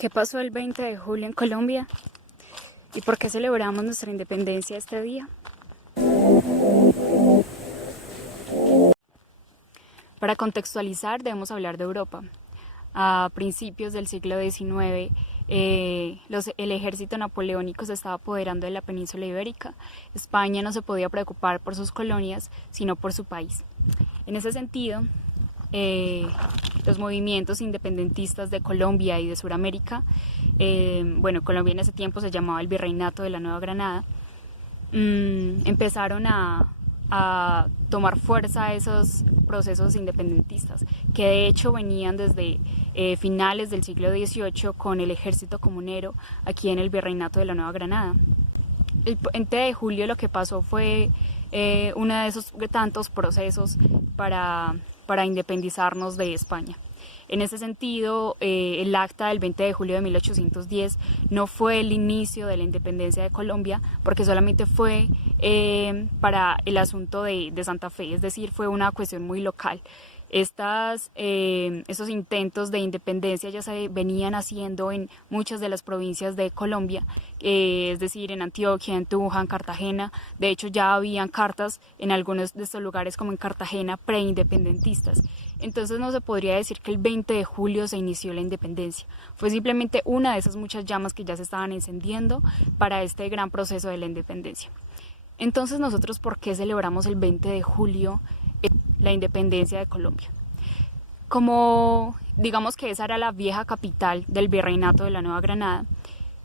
¿Qué pasó el 20 de julio en Colombia? ¿Y por qué celebramos nuestra independencia este día? Para contextualizar, debemos hablar de Europa. A principios del siglo XIX, el ejército napoleónico se estaba apoderando de la península ibérica. España no se podía preocupar por sus colonias, sino por su país. En ese sentido, los movimientos independentistas de Colombia y de Sudamérica, Colombia en ese tiempo se llamaba el Virreinato de la Nueva Granada, empezaron a tomar fuerza esos procesos independentistas, que de hecho venían desde finales del siglo XVIII con el ejército comunero aquí en el Virreinato de la Nueva Granada. El 20 de julio lo que pasó fue uno de esos tantos procesos para independizarnos de España. En ese sentido, el acta del 20 de julio de 1810 no fue el inicio de la independencia de Colombia, porque solamente fue para el asunto de Santa Fe, es decir, fue una cuestión muy local. Estos intentos de independencia ya se venían haciendo en muchas de las provincias de Colombia, es decir, en Antioquia, en Tunja, en Cartagena. De hecho, ya habían cartas en algunos de estos lugares, como en Cartagena, preindependentistas. Entonces no se podría decir que el 20 de julio se inició la independencia. Fue simplemente una de esas muchas llamas que ya se estaban encendiendo para este gran proceso de la independencia. Entonces, nosotros, ¿por qué celebramos el 20 de julio la independencia de Colombia? Como digamos que esa era la vieja capital del Virreinato de la Nueva Granada,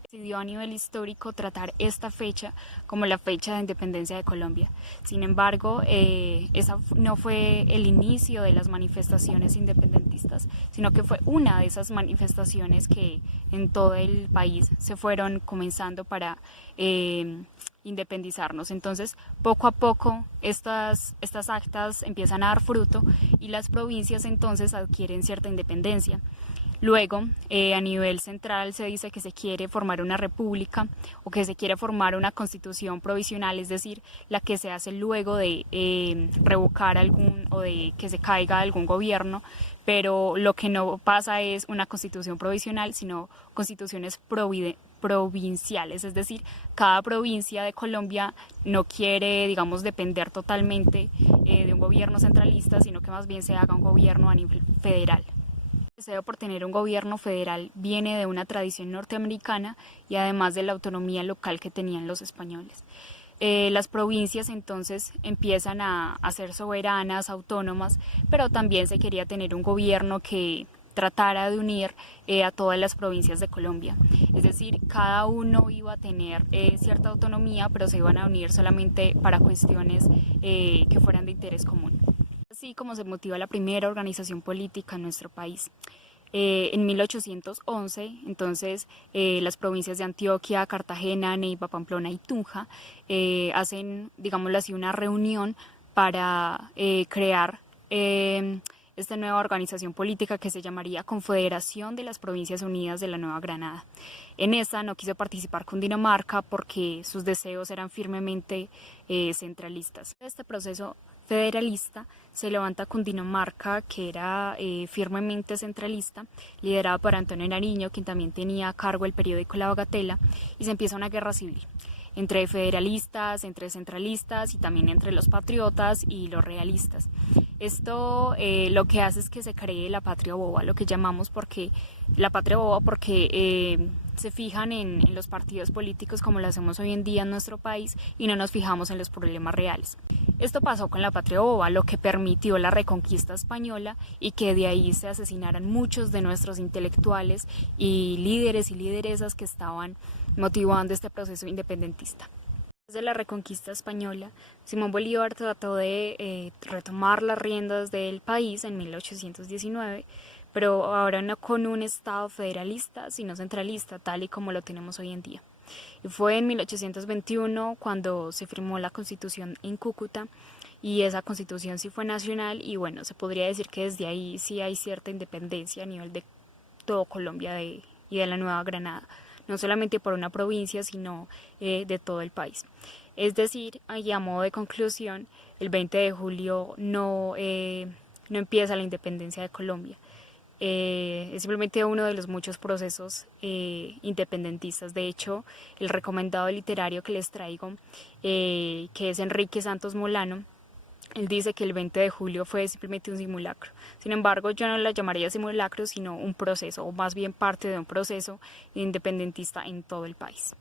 decidió a nivel histórico tratar esta fecha como la fecha de independencia de Colombia. Sin embargo, esa no fue el inicio de las manifestaciones independentistas, sino que fue una de esas manifestaciones que en todo el país se fueron comenzando para independizarnos. Entonces, poco a poco estas actas empiezan a dar fruto y las provincias entonces adquieren cierta independencia. Luego, a nivel central se dice que se quiere formar una república o que se quiere formar una constitución provisional, es decir, la que se hace luego de revocar algún o de que se caiga algún gobierno, pero lo que no pasa es una constitución provisional, sino constituciones provinciales, es decir, cada provincia de Colombia no quiere, digamos, depender totalmente de un gobierno centralista, sino que más bien se haga un gobierno a nivel federal. El deseo por tener un gobierno federal viene de una tradición norteamericana y además de la autonomía local que tenían los españoles. Las provincias entonces empiezan a ser soberanas, autónomas, pero también se quería tener un gobierno que tratara de unir a todas las provincias de Colombia. Es decir, cada uno iba a tener cierta autonomía, pero se iban a unir solamente para cuestiones que fueran de interés común. Así como se motiva la primera organización política en nuestro país. En 1811, entonces, las provincias de Antioquia, Cartagena, Neiva, Pamplona y Tunja hacen, digámoslo así, una reunión para crear esta nueva organización política que se llamaría Confederación de las Provincias Unidas de la Nueva Granada. En esta no quiso participar Cundinamarca porque sus deseos eran firmemente centralistas. Este proceso federalista se levanta Cundinamarca, que era firmemente centralista, liderada por Antonio Nariño, quien también tenía a cargo el periódico La Bagatela, y se empieza una guerra civil entre federalistas, entre centralistas y también entre los patriotas y los realistas. Esto lo que hace es que se cree la patria boba, lo que llamamos porque se fijan en los partidos políticos como lo hacemos hoy en día en nuestro país y no nos fijamos en los problemas reales. Esto pasó con la patria boba, lo que permitió la reconquista española y que de ahí se asesinaran muchos de nuestros intelectuales y líderes y lideresas que estaban motivando este proceso independentista. Desde la reconquista española, Simón Bolívar trató de retomar las riendas del país en 1819, pero ahora no con un Estado federalista, sino centralista, tal y como lo tenemos hoy en día. Y fue en 1821 cuando se firmó la Constitución en Cúcuta, y esa Constitución sí fue nacional, y bueno, se podría decir que desde ahí sí hay cierta independencia a nivel de todo Colombia y de la Nueva Granada, no solamente por una provincia, sino de todo el país. Es decir, y a modo de conclusión, el 20 de julio no empieza la independencia de Colombia. Es simplemente uno de los muchos procesos independentistas. De hecho, el recomendado literario que les traigo, que es Enrique Santos Molano, él dice que el 20 de julio fue simplemente un simulacro. Sin embargo, yo no la llamaría simulacro, sino un proceso, o más bien parte de un proceso independentista en todo el país.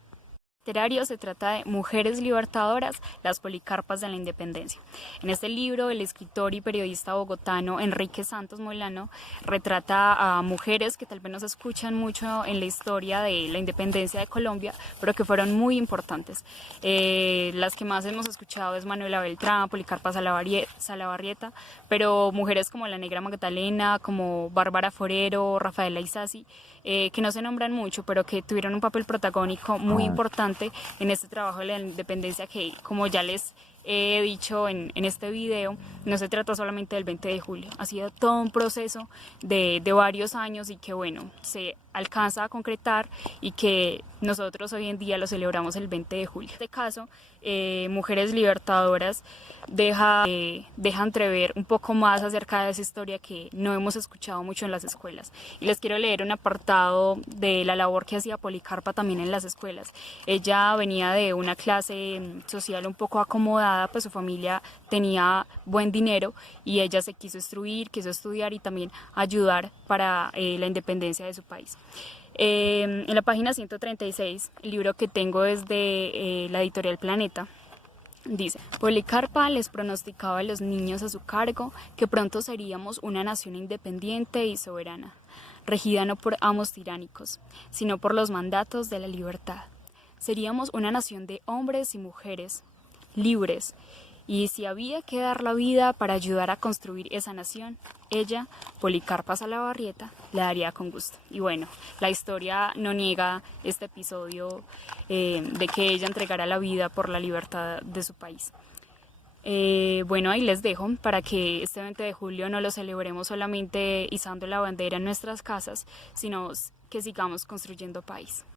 Literario se trata de Mujeres Libertadoras, las Policarpas de la Independencia. En este libro, el escritor y periodista bogotano Enrique Santos Molano retrata a mujeres que tal vez no se escuchan mucho en la historia de la independencia de Colombia, pero que fueron muy importantes. Las que más hemos escuchado es Manuela Beltrán, Policarpa Salabarrieta, pero mujeres como la Negra Magdalena, como Bárbara Forero, Rafaela Isasi, que no se nombran mucho, pero que tuvieron un papel protagónico muy importante en este trabajo de la independencia que, como ya les he dicho en este video, no se trata solamente del 20 de julio, ha sido todo un proceso de varios años y que bueno, se alcanza a concretar y que nosotros hoy en día lo celebramos el 20 de julio. En este caso, Mujeres Libertadoras deja entrever un poco más acerca de esa historia que no hemos escuchado mucho en las escuelas. Y les quiero leer un apartado de la labor que hacía Policarpa también en las escuelas. Ella venía de una clase social un poco acomodada, pues su familia tenía buen dinero y ella se quiso instruir, quiso estudiar y también ayudar para la independencia de su país. En la página 136, el libro que tengo es de la editorial Planeta. Dice, Policarpa les pronosticaba a los niños a su cargo que pronto seríamos una nación independiente y soberana, regida no por amos tiránicos, sino por los mandatos de la libertad. Seríamos una nación de hombres y mujeres, libres, y si había que dar la vida para ayudar a construir esa nación, ella, Policarpa Salabarrieta, la daría con gusto. Y bueno, la historia no niega este episodio de que ella entregara la vida por la libertad de su país. Bueno, ahí les dejo para que este 20 de julio no lo celebremos solamente izando la bandera en nuestras casas, sino que sigamos construyendo país.